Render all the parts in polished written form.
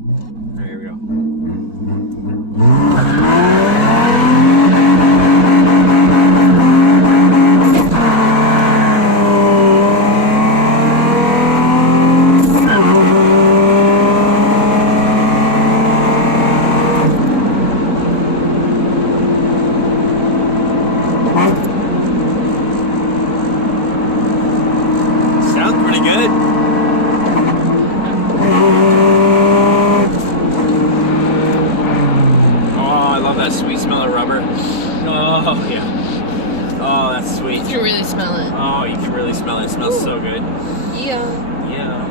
Alright, here we go. Sounds pretty good. That sweet smell of rubber. Oh yeah. Oh, that's sweet. You can really smell it. Oh, you can really smell it. It smells so good. Yeah. Yeah.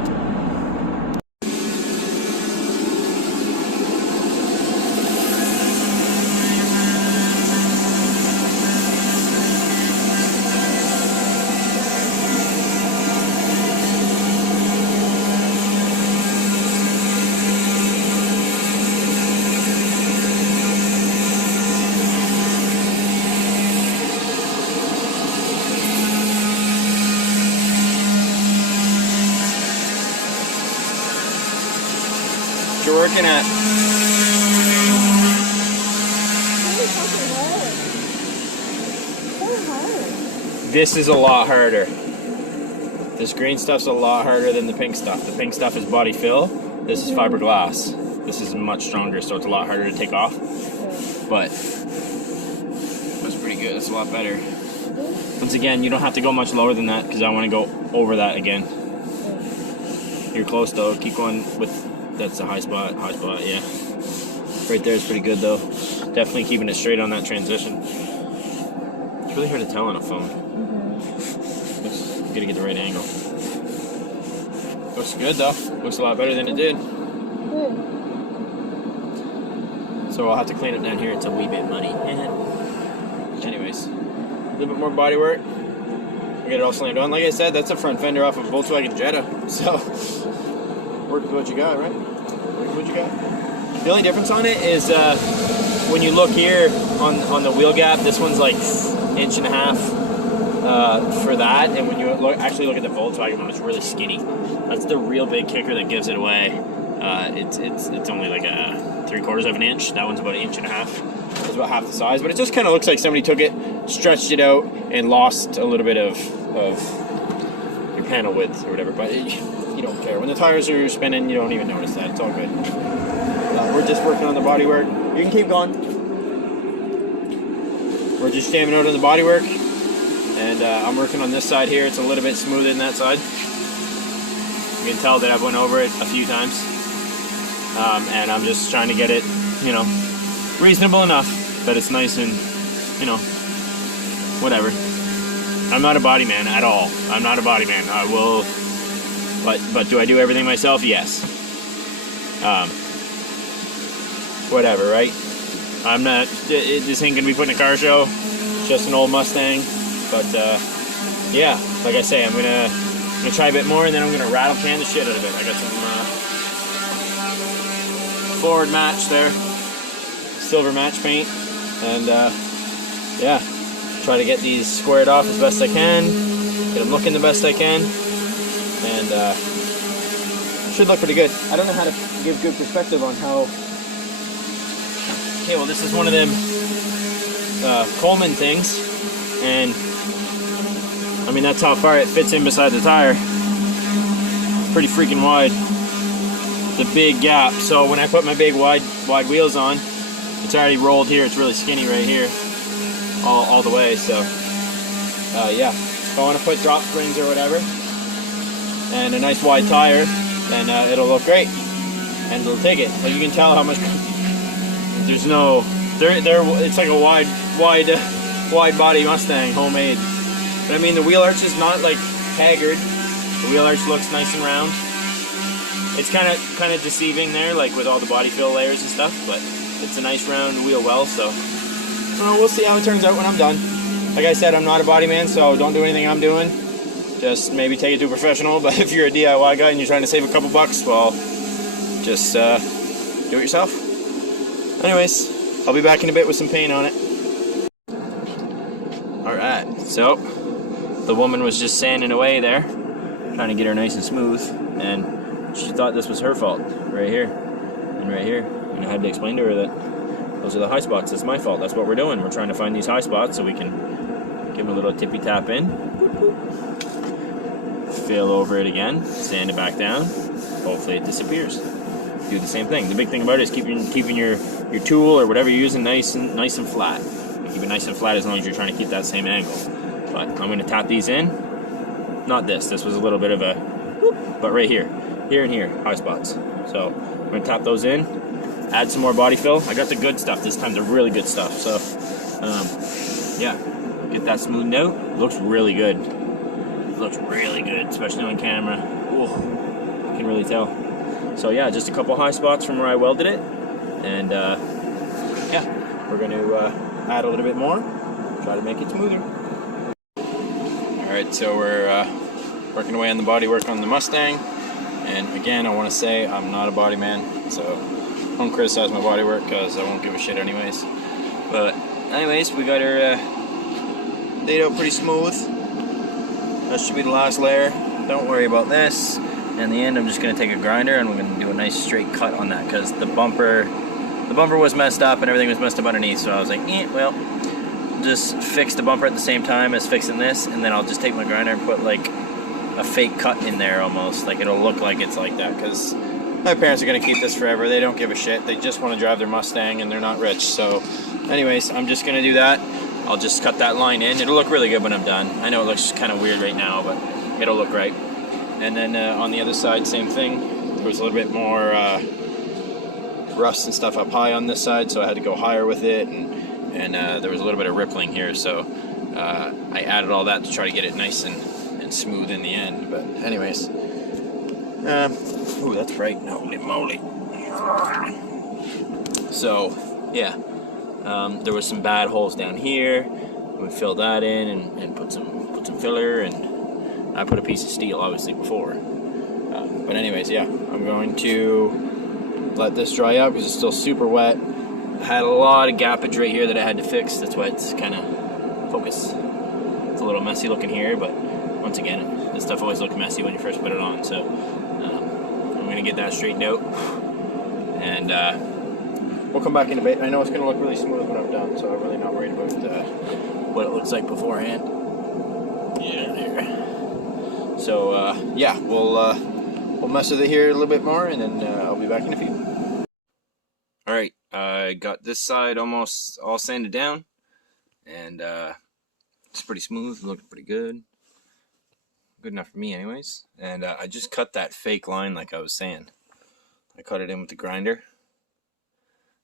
You're working at. This is a lot harder. This green stuff's a lot harder than the pink stuff. The pink stuff is body fill. This is fiberglass. This is much stronger, so it's a lot harder to take off. But that's pretty good. It's a lot better. Once again, you don't have to go much lower than that because I want to go over that again. You're close though. Keep going with. That's a high spot, yeah. Right there is pretty good though. Definitely keeping it straight on that transition. It's really hard to tell on a phone. You gotta get the right angle. Looks good though. Looks a lot better than it did. So I'll have to clean it down here. It's a wee bit muddy. Anyways, a little bit more body work. We get it all slammed on. Like I said, that's a front fender off of a Volkswagen Jetta. So work with what you got, right? Work with what you got. The only difference on it is when you look here on the wheel gap, this one's like 1.5 inches for that, and when you actually look at the Volkswagen one, it's really skinny. That's the real big kicker that gives it away. It's only like a 3/4 of an inch. That one's about 1.5 inches. It's about half the size, but it just kind of looks like somebody took it, stretched it out, and lost a little bit of your panel width or whatever. But you don't care. When the tires are spinning, you don't even notice that. It's all good. We're just working on the bodywork. You can keep going. We're just jamming out on the bodywork, and I'm working on this side here. It's a little bit smoother than that side. You can tell that I've went over it a few times, and I'm just trying to get it, reasonable enough that it's nice and, whatever. I'm not a body man at all. I'm not a body man. I will. But do I do everything myself? Yes. Whatever, right? I'm not. This ain't gonna be put in a car show. It's just an old Mustang. But yeah, like I say, I'm gonna try a bit more, and then I'm gonna rattle can the shit out of it. I got some forward match there, silver match paint, and yeah, try to get these squared off as best I can. Get them looking the best I can. And should look pretty good. I don't know how to give good perspective on how. Okay, well, this is one of them Coleman things, and I mean that's how far it fits in beside the tire. It's pretty freaking wide. It's a big gap. So when I put my big wide wheels on, it's already rolled here. It's really skinny right here, all the way. So yeah, if I want to put drop springs or whatever, and a nice wide tire, then it'll look great, and it'll take it. But you can tell how much there's no it's like a wide body Mustang, homemade. But I mean, the wheel arch is not like haggard. The wheel arch looks nice and round. It's kind of deceiving there, like with all the body fill layers and stuff. But it's a nice round wheel well. So we'll see how it turns out when I'm done. Like I said, I'm not a body man, so don't do anything I'm doing. Just maybe take it to a professional, but if you're a DIY guy and you're trying to save a couple bucks, well, just do it yourself. Anyways, I'll be back in a bit with some paint on it. Alright, so the woman was just sanding away there, trying to get her nice and smooth, and she thought this was her fault, right here. And right here, and I had to explain to her that those are the high spots. It's my fault. That's what we're doing. We're trying to find these high spots so we can give them a little tippy tap in. Fill over it again, sand it back down. Hopefully it disappears. Do the same thing. The big thing about it is keeping your tool or whatever you're using nice and flat. You keep it nice and flat as long as you're trying to keep that same angle. But I'm going to tap these in. Not this. This was a little bit of a whoop, but right here. Here and here, high spots. So I'm going to tap those in, add some more body fill. I got the good stuff this time, the really good stuff. So yeah, get that smoothed out. Looks really good. Looks really good, especially on camera. Ooh, you can really tell. So yeah, just a couple high spots from where I welded it. And yeah, we're going to add a little bit more, try to make it smoother. Alright, so we're working away on the body work on the Mustang. And again, I want to say I'm not a body man, so don't criticize my body work because I won't give a shit anyways. But anyways, we got her laid out pretty smooth. That should be the last layer. Don't worry about this. In the end, I'm just going to take a grinder and we're going to do a nice straight cut on that because the bumper was messed up and everything was messed up underneath. So I was like, well, just fix the bumper at the same time as fixing this, and then I'll just take my grinder and put like a fake cut in there almost, like it'll look like it's like that, because my parents are going to keep this forever. They don't give a shit. They just want to drive their Mustang and they're not rich. So anyways, I'm just going to do that. I'll just cut that line in. It'll look really good when I'm done. I know it looks kind of weird right now, but it'll look right. And then on the other side, same thing. There was a little bit more rust and stuff up high on this side, so I had to go higher with it, and there was a little bit of rippling here, so I added all that to try to get it nice and smooth in the end. But anyways, ooh, that's bright. Holy moly. So yeah, there was some bad holes down here. We filled that in and put some filler, and I put a piece of steel obviously before. But anyways, yeah, I'm going to let this dry out because it's still super wet. I had a lot of gappage right here that I had to fix. That's why it's kind of focus. It's a little messy looking here, but once again, this stuff always looks messy when you first put it on. So I'm going to get that straightened out, and we'll come back in a bit. I know it's going to look really smooth when I'm done, so I'm really not worried about what it looks like beforehand. Yeah, there. So yeah, we'll mess with it here a little bit more, and then I'll be back in a few. Alright, I got this side almost all sanded down, and it's pretty smooth, looking pretty good. Good enough for me anyways. And I just cut that fake line like I was saying. I cut it in with the grinder.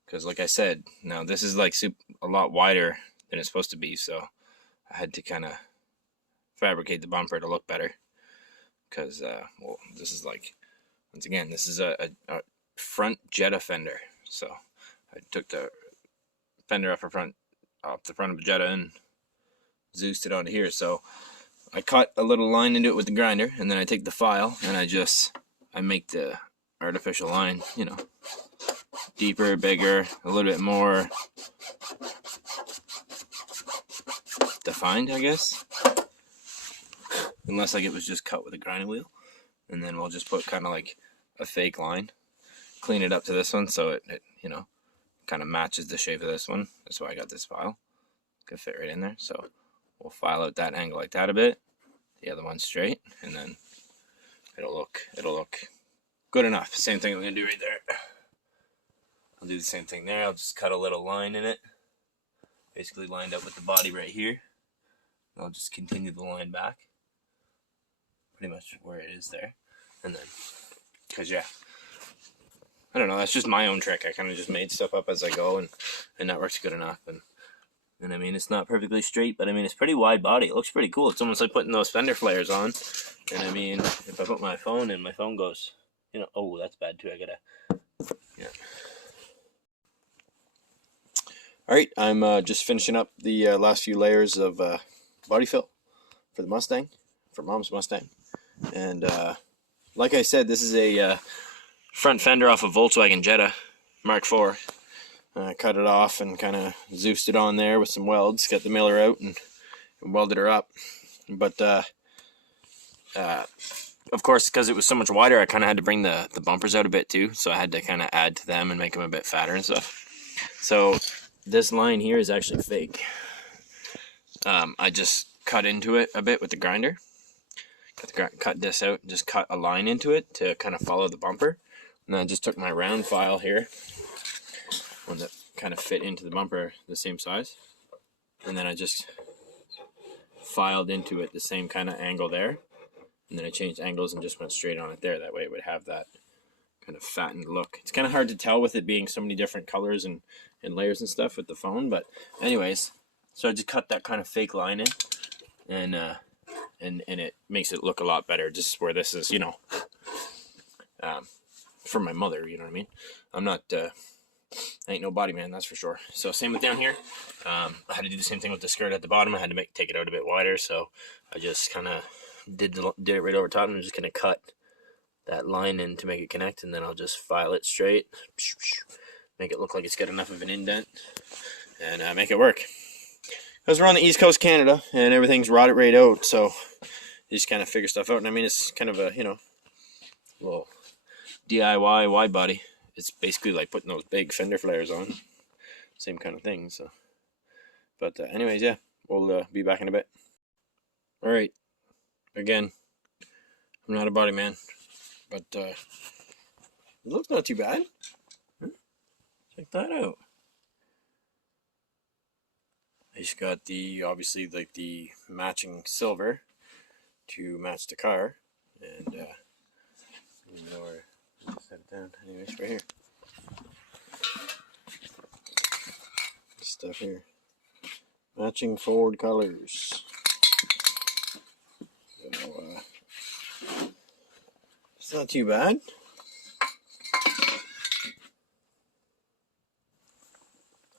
Because like I said, now this is like a lot wider than it's supposed to be, so I had to kind of fabricate the bumper to look better. Because, well, this is like, once again, this is a front Jetta fender. So I took the fender off the front of the Jetta and Zeused it onto here. So I cut a little line into it with the grinder, and then I take the file and I make the artificial line, you know, deeper, bigger, a little bit more defined, I guess. Unless like it was just cut with a grinding wheel. And then we'll just put kind of like a fake line, clean it up to this one so it you know, kind of matches the shape of this one. That's why I got this file. Could fit right in there. So we'll file out that angle like that a bit, the other one straight, and then it'll look good enough. Same thing I'm gonna do right there. I'll do the same thing there. I'll just cut a little line in it, basically lined up with the body right here. I'll just continue the line back, pretty much where it is there, and then, cause yeah, I don't know. That's just my own trick. I kind of just made stuff up as I go, and that works good enough. And I mean, it's not perfectly straight, but I mean, it's pretty wide body. It looks pretty cool. It's almost like putting those fender flares on. And I mean, if I put my phone in, my phone goes, you know, oh, that's bad too. I gotta, yeah. All right, I'm just finishing up the last few layers of body fill for the Mustang, for Mom's Mustang. And like I said, this is a front fender off a Volkswagen Jetta Mark IV. I cut it off and kind of Zeused it on there with some welds, got the miller out and welded her up. But of course, because it was so much wider, I kind of had to bring the bumpers out a bit too. So I had to kind of add to them and make them a bit fatter and stuff. So this line here is actually fake. I just cut into it a bit with the grinder. Cut this out and just cut a line into it to kind of follow the bumper. And then I just took my round file here, one that kind of fit into the bumper the same size. And then I just filed into it the same kind of angle there. And then I changed angles and just went straight on it there. That way it would have that kind of fattened look. It's kind of hard to tell with it being so many different colors and layers and stuff with the phone. But anyways, so I just cut that kind of fake line in, and it makes it look a lot better. Just where this is, you know, from my mother, you know what I mean? I'm not, I ain't no body man, that's for sure. So same with down here. I had to do the same thing with the skirt at the bottom. I had to take it out a bit wider. So I just kind of did it right over top and I'm just going to cut that line in to make it connect. And then I'll just file it straight, make it look like it's got enough of an indent, and make it work. Because we're on the East Coast Canada and everything's rotted right out. So you just kind of figure stuff out. And I mean, it's kind of a, you know, little DIY wide body. It's basically like putting those big fender flares on. Same kind of thing. So, but anyways, yeah, we'll be back in a bit. All right. Again, I'm not a body man, but it looks not too bad. Check that out. I just got the, obviously, like the matching silver to match the car, and you know where, set it down. Anyways, right here. This stuff here, matching Ford colors. So, it's not too bad.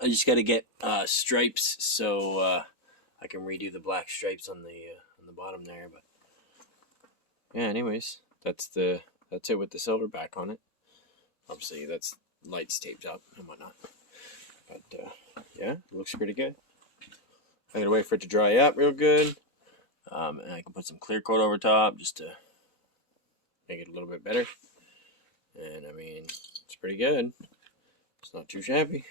I just got to get stripes so I can redo the black stripes on the bottom there. But yeah, anyways, that's it with the silver back on it. Obviously, that's lights taped up and whatnot. But yeah, it looks pretty good. I gotta wait for it to dry up real good, and I can put some clear coat over top just to make it a little bit better. And I mean, it's pretty good. It's not too shabby.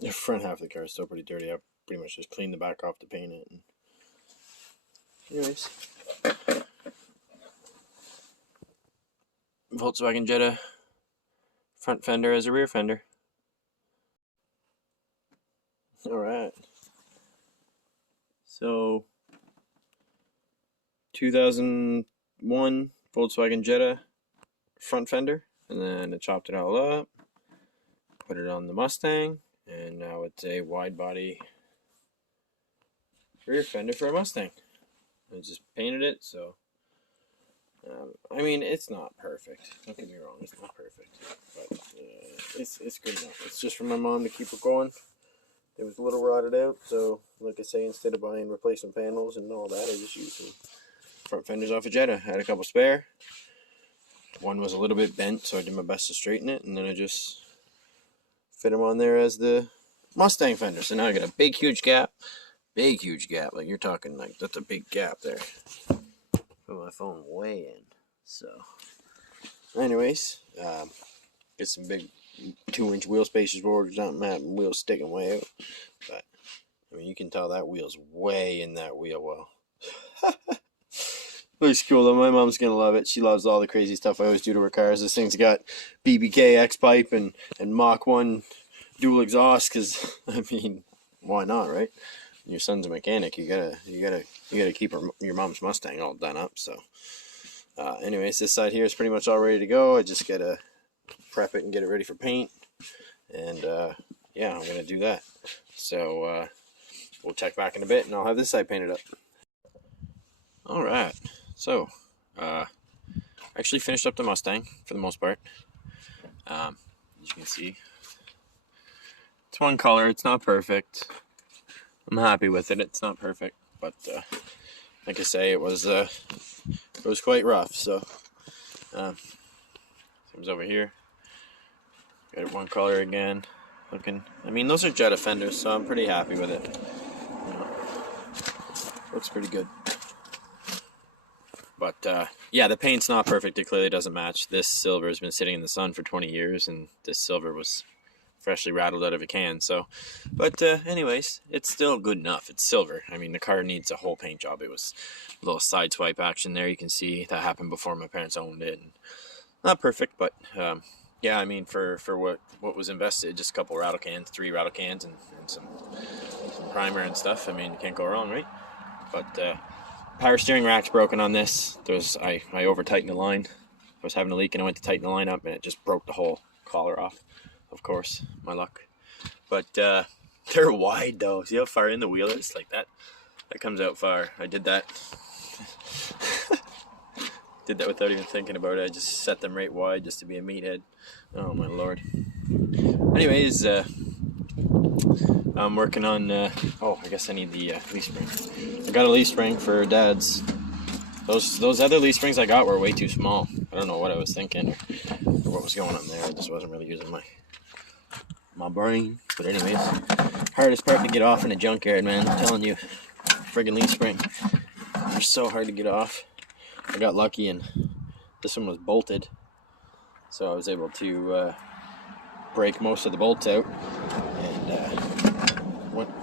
The front half of the car is still pretty dirty. I pretty much just cleaned the back off to paint it. And anyways, Volkswagen Jetta front fender as a rear fender. All right. So 2001 Volkswagen Jetta front fender, and then I chopped it all up, put it on the Mustang. And now it's a wide body rear fender for a Mustang. I just painted it, so I mean, it's not perfect. Don't get me wrong, it's not perfect, but it's good enough. It's just for my mom to keep it going. It was a little rotted out, so like I say, instead of buying replacement panels and all that, I just used some front fenders off a Jetta. I had a couple spare. One was a little bit bent, so I did my best to straighten it, and then I just fit them on there as the Mustang fender. So now I got a big huge gap, like you're talking like that's a big gap there. Put my phone way in. So anyways, get some big 2-inch wheel spacers board or something, that wheel's sticking way out. But I mean, you can tell that wheel's way in that wheel well. Looks cool though. My mom's gonna love it. She loves all the crazy stuff I always do to her cars. This thing's got BBK X pipe and Mach 1 dual exhaust. Cause I mean, why not, right? Your son's a mechanic. You gotta keep your mom's Mustang all done up. So, anyways, this side here is pretty much all ready to go. I just gotta prep it and get it ready for paint. And yeah, I'm gonna do that. So we'll check back in a bit, and I'll have this side painted up. All right. So, actually finished up the Mustang for the most part. As you can see, it's one color. It's not perfect. I'm happy with it. It's not perfect, but like I say, it was quite rough. So, comes over here. Got it one color again. looking. I mean, those are Jetta fenders, so I'm pretty happy with it. You know, looks pretty good. But yeah, the paint's not perfect. It clearly doesn't match. This silver has been sitting in the sun for 20 years, and this silver was freshly rattled out of a can. So, but anyways, it's still good enough. It's silver. I mean, the car needs a whole paint job. It was a little side swipe action there. You can see that happened before my parents owned it. And not perfect, but yeah, I mean, for what was invested, just a couple rattle cans, 3 rattle cans, and some primer and stuff. I mean, you can't go wrong, right? But power steering rack's broken on this. I over tightened the line. I was having a leak and I went to tighten the line up, and it just broke the whole collar off. Of course, my luck. But they're wide though. See how far in the wheel is? Like that comes out far. I did that. Did that without even thinking about it. I just set them right wide just to be a meathead. Oh my lord. Anyways, I'm working on. Oh, I guess I need the leaf spring. I got a leaf spring for Dad's. Those other leaf springs I got were way too small. I don't know what I was thinking or what was going on there. I just wasn't really using my brain. But anyways, hardest part to get off in a junkyard, man. I'm telling you, friggin' leaf spring. They're so hard to get off. I got lucky and this one was bolted, so I was able to break most of the bolts out. And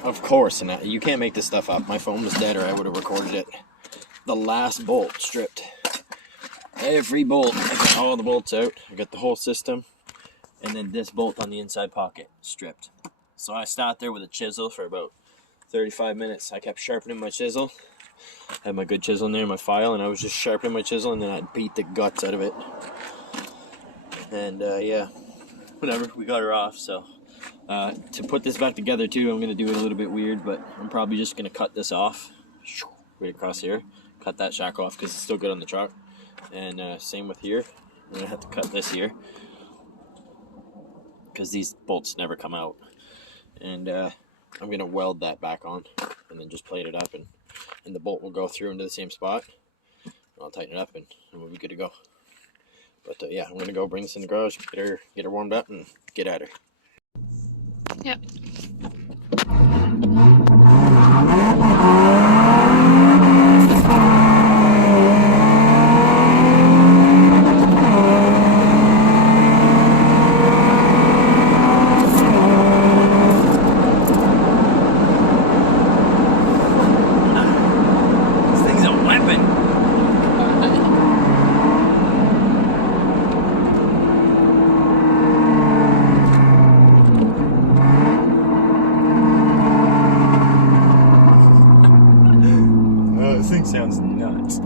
of course, and you can't make this stuff up. My phone was dead, or I would have recorded it. The last bolt stripped. Every bolt. I got all the bolts out. I got the whole system. And then this bolt on the inside pocket stripped. So I sat there with a chisel for about 35 minutes. I kept sharpening my chisel. I had my good chisel in there, my file, and I was just sharpening my chisel, and then I'd beat the guts out of it. And yeah, whatever, we got her off. So to put this back together too, I'm going to do it a little bit weird, but I'm probably just going to cut this off right across here. Cut that shackle off because it's still good on the truck. And same with here. I'm going to have to cut this here, because these bolts never come out. And I'm going to weld that back on and then just plate it up, and the bolt will go through into the same spot. I'll tighten it up and we'll be good to go. But yeah, I'm going to go bring this in the garage, get her warmed up, and get at her. Yep. This thing sounds nuts.